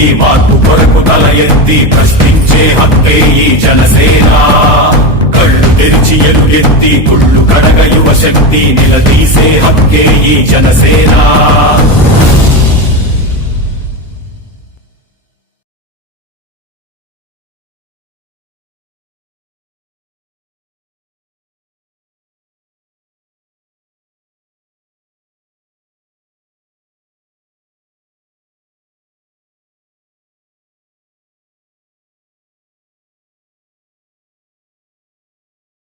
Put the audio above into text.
ఈ మార్పు కొరకు తల ఎత్తి ప్రశ్నించే హక్కే ఈ జనసేన. కళ్ళు తెరిచి ఎలుగెత్తి కుళ్ళు కడగ యువ శక్తి నిలదీసే హక్కే ఈ జనసేన.